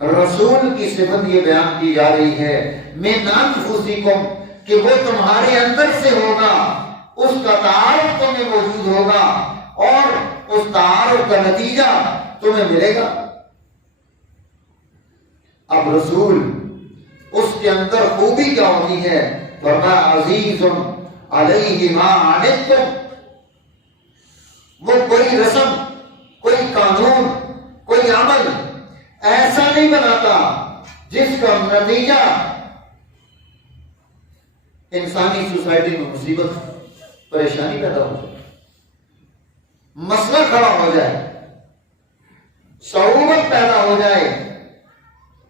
رسول کی صفت یہ بیان کی جا رہی ہے من انفسکم، کہ وہ تمہارے اندر سے ہوگا، اس کا تعارف تمہیں موجود ہوگا اور اس تعارف کا نتیجہ تمہیں ملے گا۔ اب رسول اس کے اندر خوبی کیا ہوتی ہے؟ فرمایا عزیز علیہ ما عنتم، وہ کوئی رسم، کوئی قانون، کوئی عمل ایسا نہیں بناتا جس کا نتیجہ انسانی سوسائٹی میں مصیبت پریشانی پیدا ہو جائے، مسئلہ کھڑا ہو جائے، صعوبت پیدا ہو جائے۔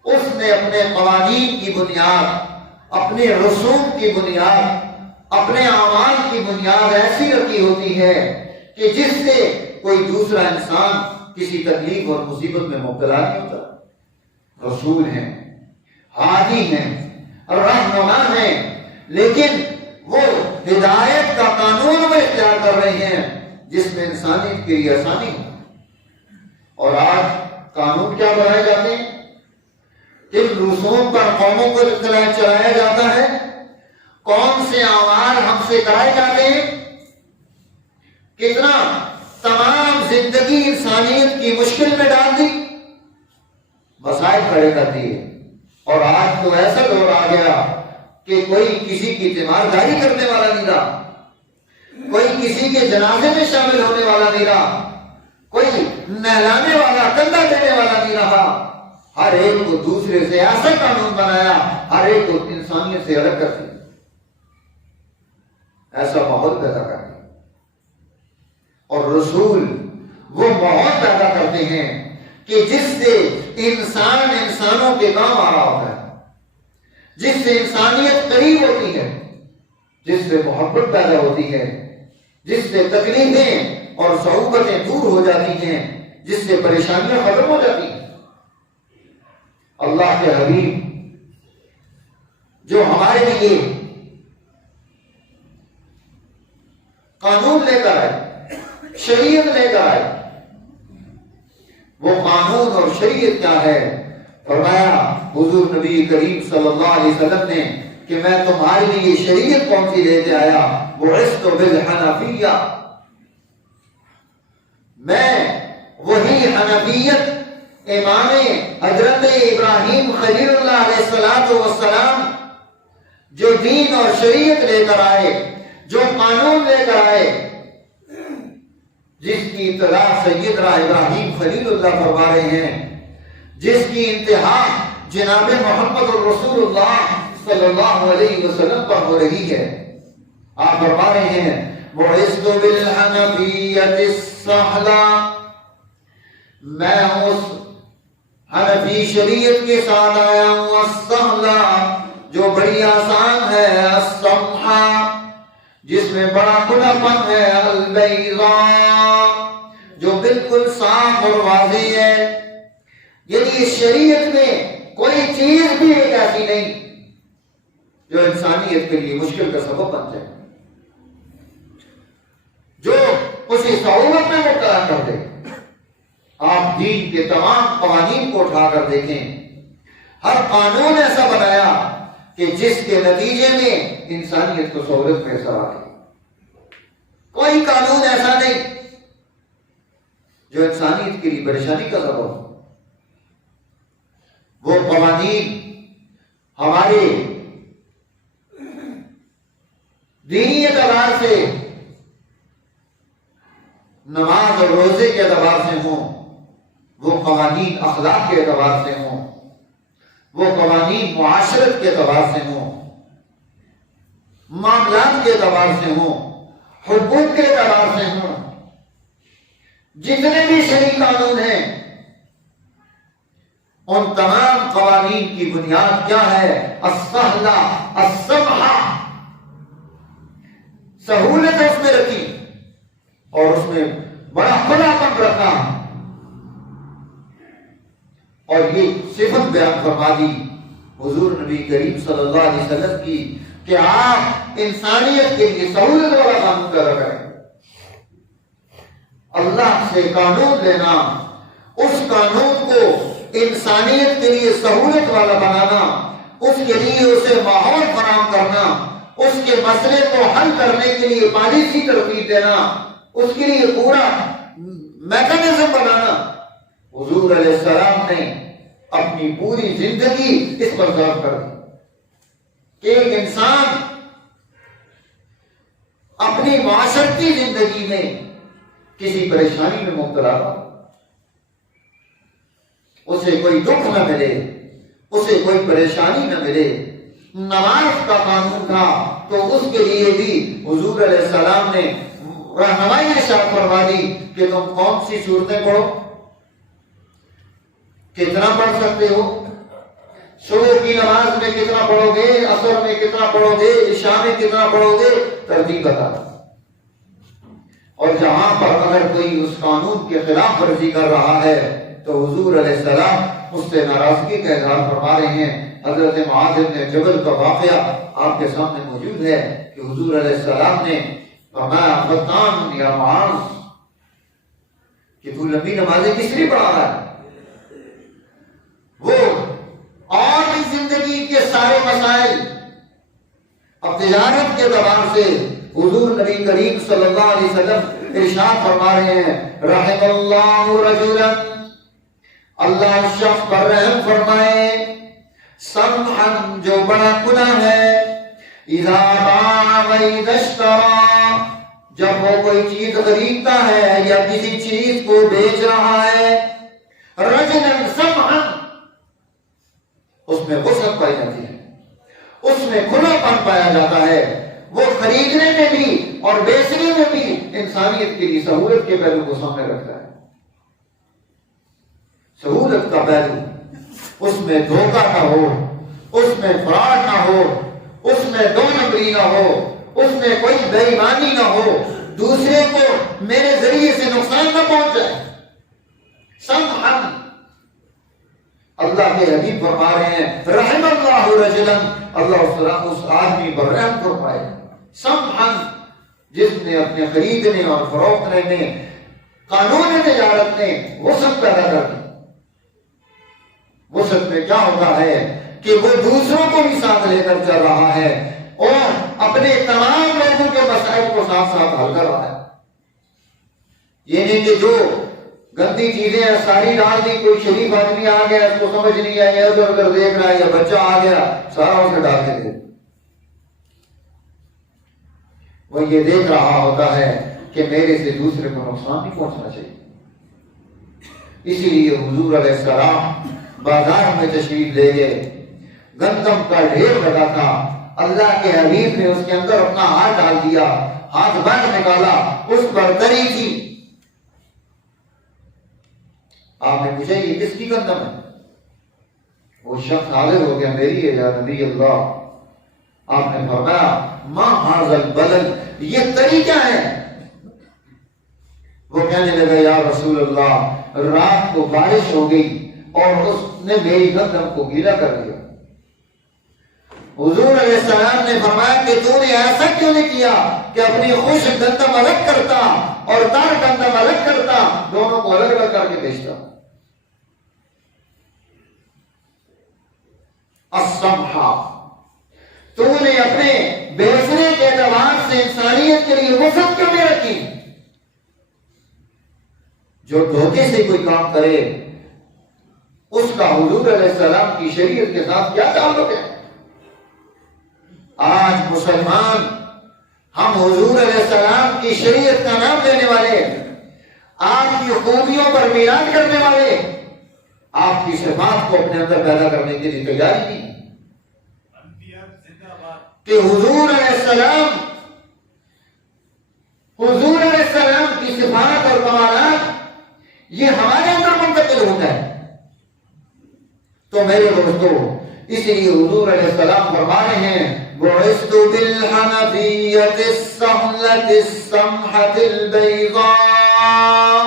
اس نے اپنے قوانین کی بنیاد، اپنے رسوم کی بنیاد، اپنے اعمال کی بنیاد ایسی رکھی ہوتی ہے کہ جس سے کوئی دوسرا انسان کسی تکلیف اور مصیبت میں مبتلا نہیں ہوتا۔ رسول ہیں، ہادی ہیں، رہنما ہیں، لیکن وہ ہدایت کا قانون وہ اختیار کر رہے ہیں جس میں انسانیت کے لیے آسانی ہو۔ اور آج قانون کیا بنائے جاتے ہیں؟ کن رسوم پر قوموں کو چلایا جاتا ہے، کون سے اعمال ہم سے کرائے جاتے ہیں، کتنا تمام زندگی انسانیت کی مشکل میں ڈال دی، مسائل کھڑے کر دیے۔ اور آج تو ایسا دور آ گیا کہ کوئی کسی کی تیمارداری کرنے والا نہیں رہا، کوئی کسی کے جنازے میں شامل ہونے والا نہیں رہا، کوئی نہلانے والا، کندھا دینے والا نہیں رہا۔ ہر ایک کو دوسرے سے ایسا قانون بنایا، ہر ایک کو انسانیت سے الگ کر دیا، ایسا ماحول پیدا کر دیا۔ اور رسول وہ ماحول پیدا کرتے ہیں کہ جس سے انسان انسانوں کے کام آ رہا ہوتا ہے، جس سے انسانیت قریب ہوتی ہے، جس سے محبت پیدا ہوتی ہے، جس سے تکلیفیں اور صعوبتیں دور ہو جاتی ہیں، جس سے پریشانیاں ختم ہو جاتی ہیں۔ اللہ کے حبیب جو ہمارے لیے قانون لے کر آئے، شریعت لے کر آئے، وہ قانون اور شریعت کیا ہے؟ فرمایا حضور نبی کریم صلی اللہ علیہ وسلم نے کہ میں تمہارے لیے شریعت کون سی لے کے آیا؟ بعثت بالحنفیہ، میں وہی حنفیت امام حضرت ابراہیم خلیل اللہ علیہ السلام جو دین اور شریعت لے کر آئے، جو قانون لے کر آئے، جس کی ابتدا سیدنا ابراہیم خلیل اللہ فرما رہے ہیں، جس کی انتہا جناب محمد الرسول اللہ صلی اللہ علیہ وسلم پر ہو رہی ہے۔ آپ فرما رہے ہیں بعثت بالحنفیۃ السہلہ، میں اس حنفی شریعت کے ساتھ آیا ہوں، السہلہ جو بڑی آسان ہے، السمحہ جس میں بڑا کھلا پن ہے، البیضاء جو بالکل صاف اور واضح ہے۔ یعنی اس شریعت میں کوئی چیز بھی ایک ایسی نہیں جو انسانیت کے لیے مشکل کا سبب بن جائے، جو اسے صعوبت میں مبتلا کر دے۔ آپ دین کے تمام قوانین کو اٹھا کر دیکھیں، ہر قانون ایسا بنایا کہ جس کے نتیجے میں انسانیت کو سہولت میں اثر آ گئی۔ کوئی قانون ایسا نہیں جو انسانیت کے لیے پریشانی کا سبب ہو۔ وہ قوانین ہمارے دینی اعتبار سے، نماز اور روزے کے اعتبار سے ہوں، وہ قوانین اخلاق کے اعتبار سے ہوں، وہ قوانین معاشرت کے اعتبار سے ہوں، معاملات کے اعتبار سے ہوں، حقوق کے اعتبار سے ہوں، جتنے بھی شرعی قانون ہیں، ان تمام قوانین کی بنیاد کیا ہے؟ السہلہ السمحہ، سہولت اس میں رکھی اور اس میں بڑا کھلا پن رکھا، اور یہ صفت بیان فرما دی حضور نبی کریم صلی اللہ علیہ وسلم کی کہ آپ انسانیت کے لیے سہولت والا قانون پیدا کریں۔ اللہ سے قانون لینا، اس قانون کو انسانیت کے لیے سہولت والا بنانا، اس کے لیے اسے ماحول فراہم کرنا، اس کے مسئلے کو حل کرنے کے لیے پالیسی ترتیب دینا، اس کے لیے پورا میکانزم بنانا، حضور علیہ السلام نے اپنی پوری زندگی اس پر صرف کر دی کہ ایک انسان اپنی معاشرتی زندگی میں کسی پریشانی میں مبتلا ہو، اسے کوئی دکھ نہ ملے، اسے کوئی پریشانی نہ ملے۔ نماز کا قانون تھا تو اس کے لیے بھی حضور علیہ السلام نے رہنمائی ارشاد فرما دی کہ تم کون سی صورتیں پڑھو، کتنا پڑھ سکتے ہو، صبح کی نماز میں کتنا پڑھو گے، عصر میں کتنا پڑھو گے، عشاء میں کتنا پڑھو گے، ترتیب بتا۔ اور جہاں پر اگر کوئی اس قانون کے خلاف ورزی کر رہا ہے تو حضور علیہ السلام اس سے ناراضگی کا اظہار فرما رہے ہیں۔ حضرت معاذ بن جبل کا واقعہ آپ کے سامنے موجود ہے کہ حضور علیہ السلام نے فرمایا فتان یا معاذ کہ تو لمبی نمازیں کس لیے پڑھا رہا ہے؟ وہ اور بھی زندگی کے سارے مسائل اب تجارت کے اعتبار سے حضور نبی کریم صلی اللہ علیہ وسلم ارشاد فرما رہے ہیں رحم اللہ رجلا، اللہ اس شخص پر رحم فرمائے، سمحن جو بڑا گناہ ہے، اذا باع و اذا اشترى جب وہ کوئی چیز خریدتا ہے یا کسی چیز کو بیچ رہا ہے، رجلا سمحن اس میں وسعت پائی جاتی ہے، اس میں کھلا پن پایا جاتا ہے، وہ خریدنے میں بھی اور بیچنے میں بھی انسانیت کے لیے سہولت کے پہلو کو سامنے رکھتا ہے۔ سہولت کا پہلو، اس میں دھوکہ نہ ہو، اس میں فراڈ نہ ہو، اس میں دو نمبری نہ ہو، اس میں کوئی بے ایمانی نہ ہو، دوسرے کو میرے ذریعے سے نقصان نہ پہنچ جائے۔ سمحن اللہ کے حبیب فرما رہے ہیں رحم اللہ رجلا، اللہ اس آدمی پر رحم فرمائے، سمحن جس نے اپنے خریدنے اور فروختنے میں قانون تجارت میں وسعت پیدا کر دی۔ وسعت میں کیا ہوتا ہے کہ وہ دوسروں کو بھی ساتھ لے کر چل رہا ہے اور اپنے تمام لوگوں کے مسائل کو ساتھ ساتھ حل کر رہا ہے۔ یہ نہیں کہ جو گندی چیزیں ساری ڈال دی، کوئی شریف آدمی آ گیا اس کو سمجھ نہیں آئی، ادھر ادھر دیکھ رہا ہے، یا بچہ آ گیا سارا اسے ڈال کے دے، وہ یہ دیکھ رہا ہوتا ہے کہ میرے سے دوسرے کو نقصان نہیں پہنچنا چاہیے۔ اسی لیے حضور علیہ السلام بازار میں تشریف لے گئے، گندم کا ڈھیر لگا تھا، اللہ کے حبیب نے اس کے اندر اپنا ہاتھ ڈال دیا، ہاتھ باہر نکالا، اس پر تری تھی۔ آپ نے پوچھا یہ کس کی گندم ہے؟ وہ شخص حاضر ہو گیا میری ہے یا نبی اللہ۔ آپ نے فرمایا ما ھذا البلد، یہ تری کیا ہے؟ وہ کہنے لگا یا رسول اللہ رات کو بارش ہو گئی اور اس نے میری گندم کو گیلا کر دیا۔ حضور علیہ السلام نے فرمایا کہ تو نے ایسا کیوں نہیں کیا کہ اپنی خشک گندم الگ کرتا اور تر گندم الگ کرتا، دونوں کو الگ الگ کر کے بیچتا۔ السمحہ، تو نے اپنے بیچنے کے اعتبار سے انسانیت کے لیے وسعت کیوں نہیں رکھی؟ جو دھوکے سے کوئی کام کرے اس کا حضور علیہ السلام کی شریعت کے ساتھ کیا تعلق ہے؟ آج مسلمان ہم حضور علیہ السلام کی شریعت کا نام لینے والے، آپ کی خوبیوں پر میلاد کرنے والے، آپ کی صفات کو اپنے اندر پیدا کرنے کے لیے تیاری کی کہ حضور علیہ السلام کی صفات اور کمالات یہ ہمارے اندر منتقل ہوتا ہے۔ تو میرے دوستو، اسی لیے حضور علیہ السلام فرما رہے ہیں بعثت بالحنفیۃ السہلۃ السمحۃ البیضاء،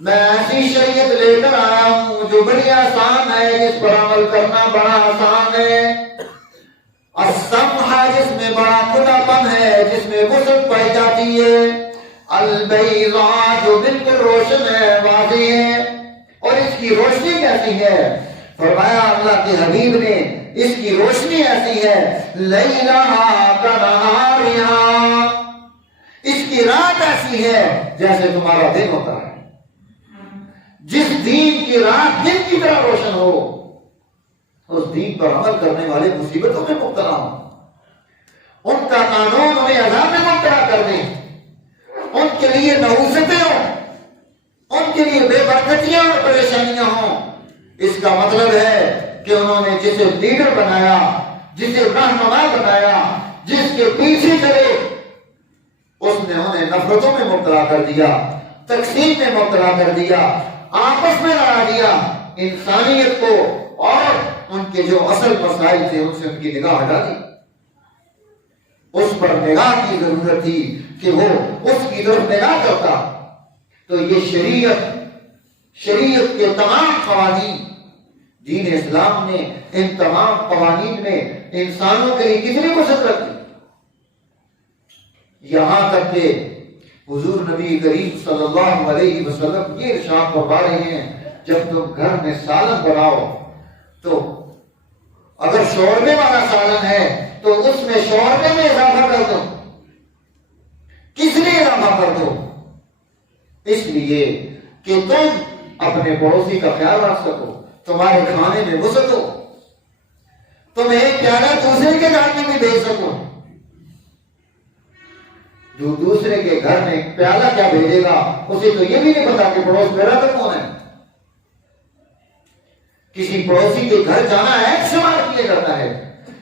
میں ایسی شریعت لے کر آیا ہوں جو بڑی آسان ہے، جس پر عمل کرنا بڑا آسان ہے، السمحہ جس میں بڑا کھلا پن ہے، جس میں وسعت پائی جاتی ہے، البیضاء جو بالکل روشن ہے، واضح ہے، اور اور اس کی روشنی کیسی ہے؟ فرمایا اللہ کے حبیب نے اس کی روشنی ایسی ہے لیلہا کنہارہا، اس کی رات ایسی ہے جیسے تمہارا دن ہوتا ہے۔ جس دین کی رات دن کی طرح روشن ہو، اس دین پر عمل کرنے والے مصیبتوں میں مبتلا ہوں، ان کا قانون انہیں عذاب میں مبتلا کر دیں، ان کے لیے نحوستیں ہوں، ان کے لیے بے برکتیاں اور پریشانیاں ہوں۔ اس کا مطلب ہے کہ انہوں نے جسے لیڈر بنایا، جسے رہنما بنایا، جس کے پیچھے چلے، اس نے انہیں نفرتوں میں مبتلا کر دیا، تقسیم میں مبتلا کر دیا، آپس میں لڑا دیا، انسانیت کو اور ان کے جو اصل مسائل تھے ان سے ان کی نگاہ ہٹا دی۔ اس پر نگاہ کی ضرورت تھی کہ وہ اس کی طرف نگاہ کرتا۔ تو یہ شریعت کے تمام قوانین، دین اسلام نے ان تمام قوانین میں انسانوں کے لیے کتنی وسعت رکھی، یہاں تک کہ حضور نبی کریم صلی اللہ علیہ وسلم یہ ارشاد فرما رہے ہیں جب تم گھر میں سالن بناؤ تو اگر شوربے والا سالن ہے تو اس میں شوربے میں اضافہ کر دو۔ کس لیے اضافہ کر دو؟ اس لیے کہ تم اپنے پڑوسی کا خیال رکھ سکو، تمہارے کھانے میں وسعت ہو، تم ایک پیالہ دوسرے کے گھر میں بھی بھیج سکو۔ جو دوسرے کے گھر میں ایک پیالہ کیا بھیجے گا، اسے تو یہ بھی نہیں پتا کہ پڑوس میرا تو کون ہے۔ کسی پڑوسی کے گھر جانا ہے شمار کیا جاتا ہے،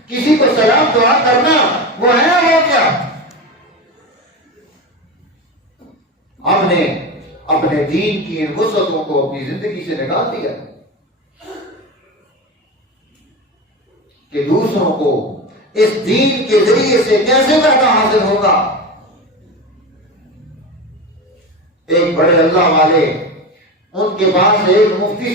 کسی کو سلام دعا کرنا وہ ہے ہو گیا۔ ہم نے اپنے دین کی ان وسعتوں کو اپنی زندگی سے نکال دیا کہ دوسروں کو اس دین کے ذریعے سے کیسے فائدہ حاصل ہوگا۔ ایک بڑے اللہ والے، ان کے پاس ایک مفتی